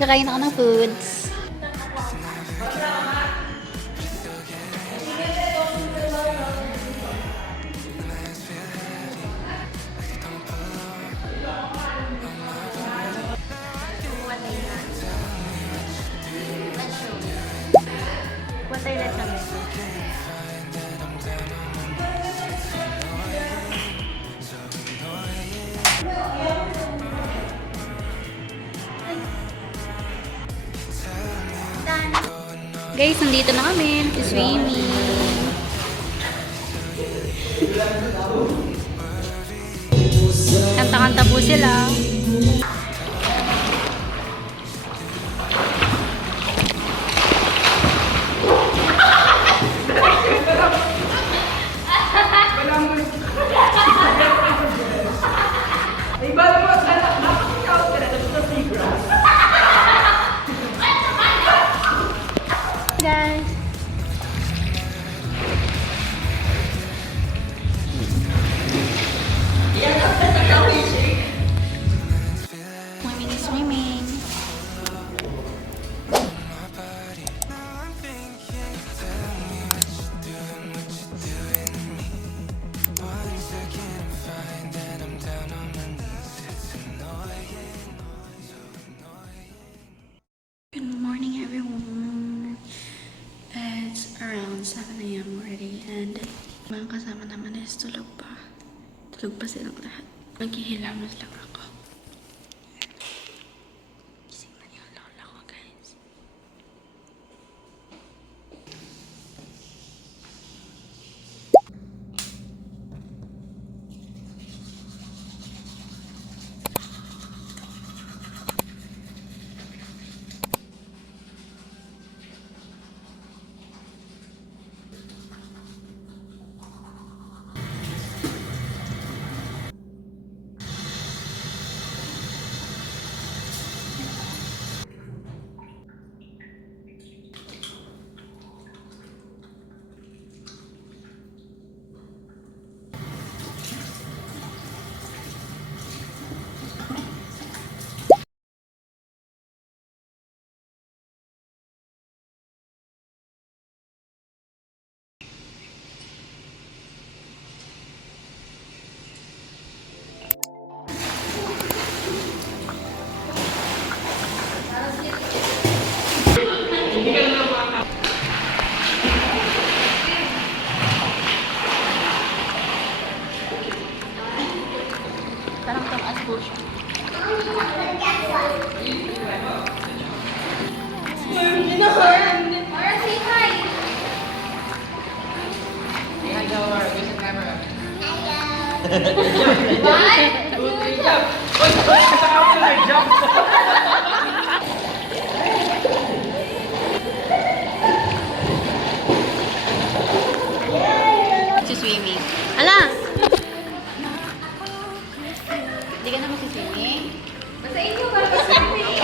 Kakain ako ng foods. Patay na siya. Guys, nandito na kami. Swimming. Kanta-kanta po sila. Guys. Swimming is swimming. Good morning, everyone. It's around 7 a.m. already, and mga kasama naman is tulog pa. Tulog pa silang lahat. Maghihilamos lang ako. Gising na yung lola ko, guys. Parang taas po siya. Swimming. Ala! Hindi ka na magsiswimming? Basta inyo ba magsiswimming?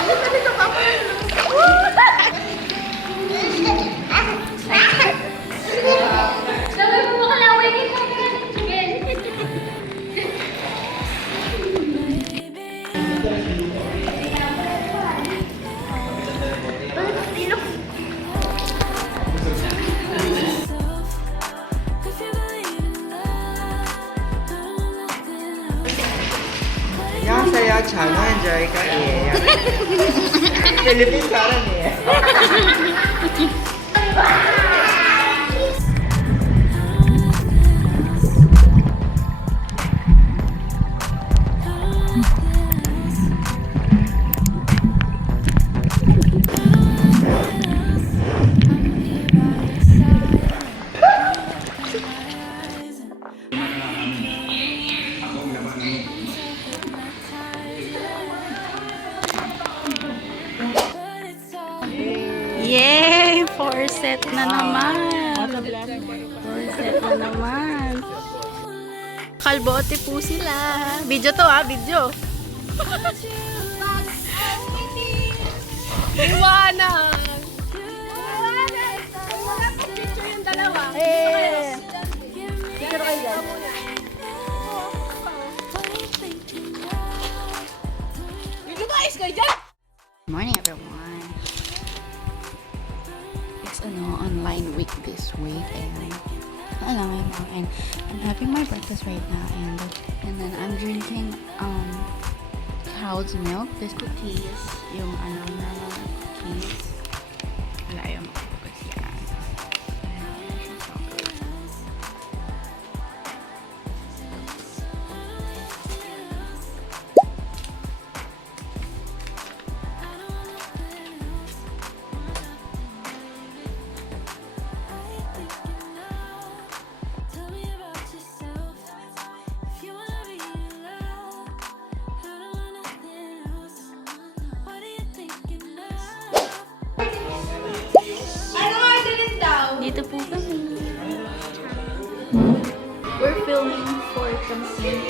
Ano ka pa pa? Sabi mo makalaway kita. 안녕하세요. 저는 저희가예요. 필리핀 사람이에요. Yay! 4 set na naman. 4 set na naman. Kalbote po sila. Video to ha, video. Iwanan! Wala pong picture yung dalawa. Picture kayo dyan. Video tayo! Morning everyone. It's online week this week and and I'm having my breakfast right now and then I'm drinking cow's milk biscuit teas yung normal cookies. Wala yung mga cookies yan. Ayan, siya so good. Dito po kami. We're filming for campaign.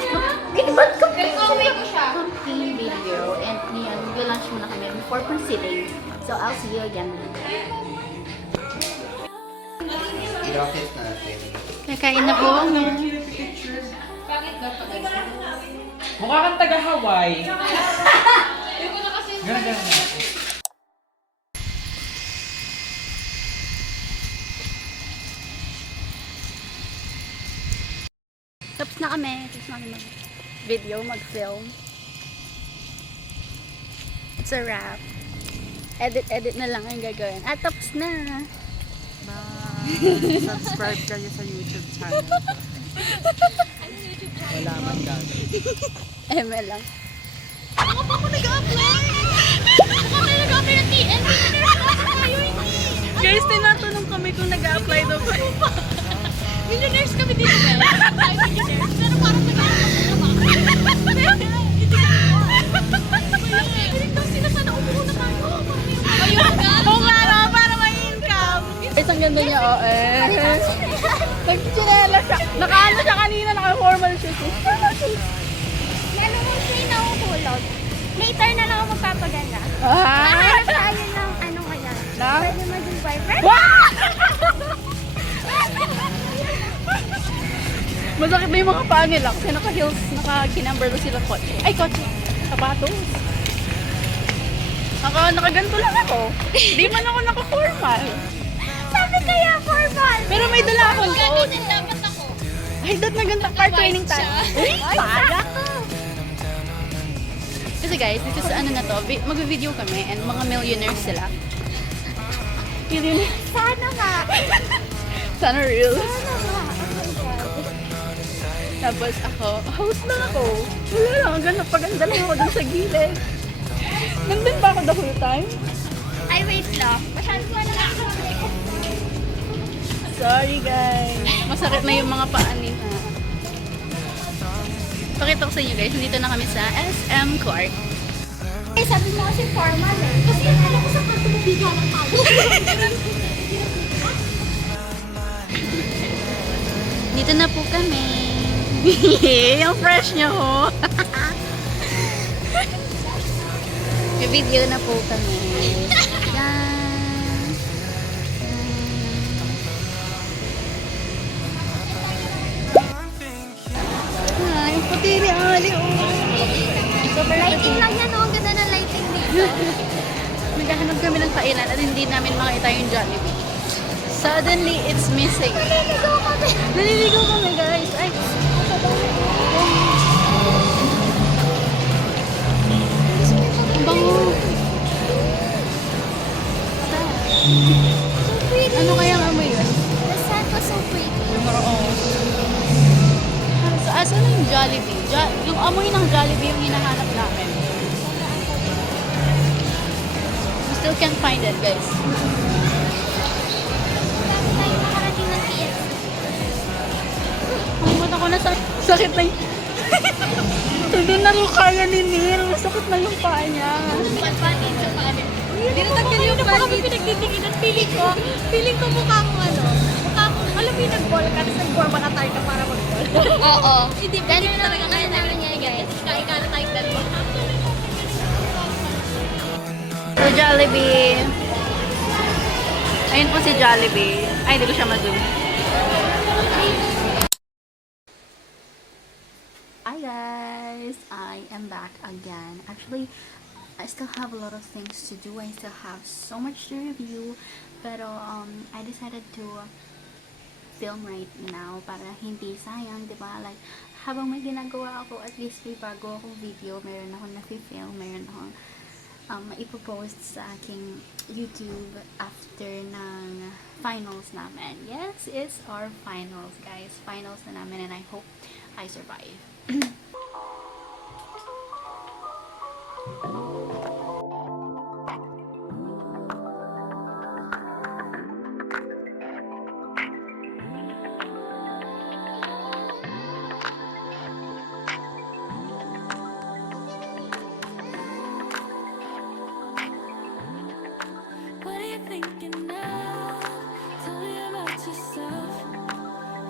Campaign video. And ngayon, mag-lunch muna kami before proceeding. So, I'll see you again. I-rocket natin. Kakain na po kami. Mukha kang taga-Hawaii. Ganda na. Tapos na kami. Tapos na kami mag-video, mag-film. It's a wrap. Edit na lang ang gagawin. At tapos na. Subscribe kayo sa YouTube channel. Wala man gagawin. ML lang. Ako pa ako nag-apply! Ako pa nag-apply ng TN. Guys, tinatanong kami kung nag-apply daw ba. Millionaires kami dito guys. Tayo millionaires. Pero parang nag-apply na ba? Hindi daw sila sana umuho na tayo. Oo nga no, para may income. Guys, ang ganda niya Nag-chinela siya. Naka-ano siya kanina, naka-formal shoes. Formal shoes. Lalo mo siya nahuhulog. Later na lang ako magpapaganda. Ah! Mahanap tayo ng ano kaya. Na? Pwede maging boyfriend. Masakit na yung mga paa nila kasi naka-heels, naka-ginamber na sila kotse. Ay, kotse. Sapatos. Nakaganto lang ako. Hindi man ako naka-formal. Sabi kaya formal. Pero may dala akong coat. Ganyan dapat ako. Ay, dat na ganda. Car training time. Ay, para ko. Kasi guys, this is ano na to. Mag-video kami and mga millionaires sila. Millionaires. Sana nga. Sana real. Sana nga. Tapos ako, host lang ako. Wala lang, hanggang napaganda lang ako dun sa gilid. Nandun ba ako the whole time? Ay, wait lang. Masyado ko na lang. Sorry guys. Masakit na yung mga paa nila. Pakita ko sa inyo guys, nandito na kami sa SM Clark. Eh, sabi mo kasi formal eh. Kasi alam ko sa kanto mo biga ng tao. Dito na po kami. Yung fresh nyo ho. May video na po kami. Yan. Ay, yung puti ni Ali. Super Lighting lang yan, oh. Ang ganda ng lighting dito. Naghahanap kami ng kainan at hindi namin makita yung Jollibee. Suddenly, it's missing. Naliligaw kami. Naliligaw kami, guys. Ay, ang bango. So pretty. Ano kaya ang amoy yun? The sun was so pretty. So, asan na yung Jollibee? Yung amoy ng Jollibee yung hinahanap namin. We still can't find it, guys. Bago tayo makarating ng TS. Ang ako na sakit na yung... Hindi na rin kaya ni Neil. Masakit na yung paa niya. Patpatin sa paanin. Dinatagyan yung paa. Kami pinagtitingin at feeling ko mukha ko mukha ko, alam mo yung nag-ball ka, tapos nag-forma na tayo ka para mag-ball. Oo. Hindi mo talaga kaya namin niya guys. Kaya na tayong dalawa. So, Jollibee. Ayun po si Jollibee. Ay, hindi ko siya ma-zoom. Hi guys! I am back again. Actually, I still have a lot of things to do. I still have so much to review. Pero I decided to film right now para hindi sayang, di ba? Like, habang may ginagawa ako, at least may bago akong video, meron akong na-film, meron akong ipopost sa aking YouTube after ng finals namin. Yes, it's our finals, guys. Finals na namin, and I hope I survive. What are you thinking now? Tell me about yourself.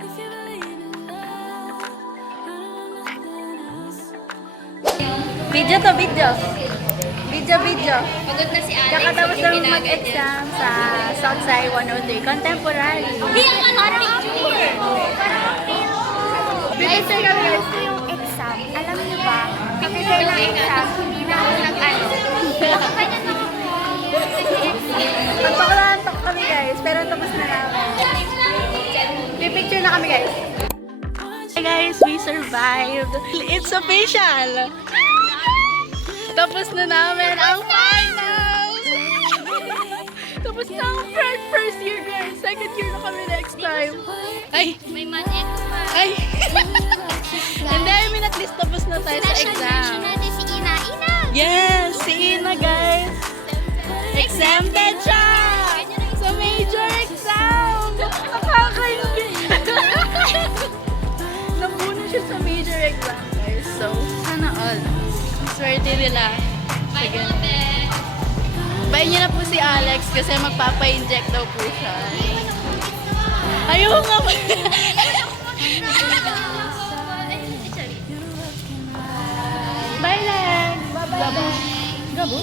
If you believe in love, I don't want nothing else. Video to, video. Video. Pagod na si Alex. Kakatapos lang mag-exam sa Southside 103 Contemporary. Hindi, parang picture. Guys, sir kami guys. Yung exam, alam niyo ba, kapag ng exam, hindi na ako nag-ano. Antok kami guys, pero tapos na namin. Pipicture na kami guys. Hey guys, we survived. It's official! Tapos na namin ang finals! Tapos na ang first year guys. Second year na kami next time. Ay! May man-ex pa. Ay! Hindi, I mean at least tapos na tayo sa Special mention exam. natin si Ina. Yes! Si Ina guys! Exempted siya! Sa major exam! Nakakaingi! Napuno siya sa major exam guys. So, sana all. Swerte nila. Sige. Bayan niyo na po si Alex kasi magpapa-inject daw po siya. Ayaw nga ba? Bye, Lex! Bye-bye! Gabo?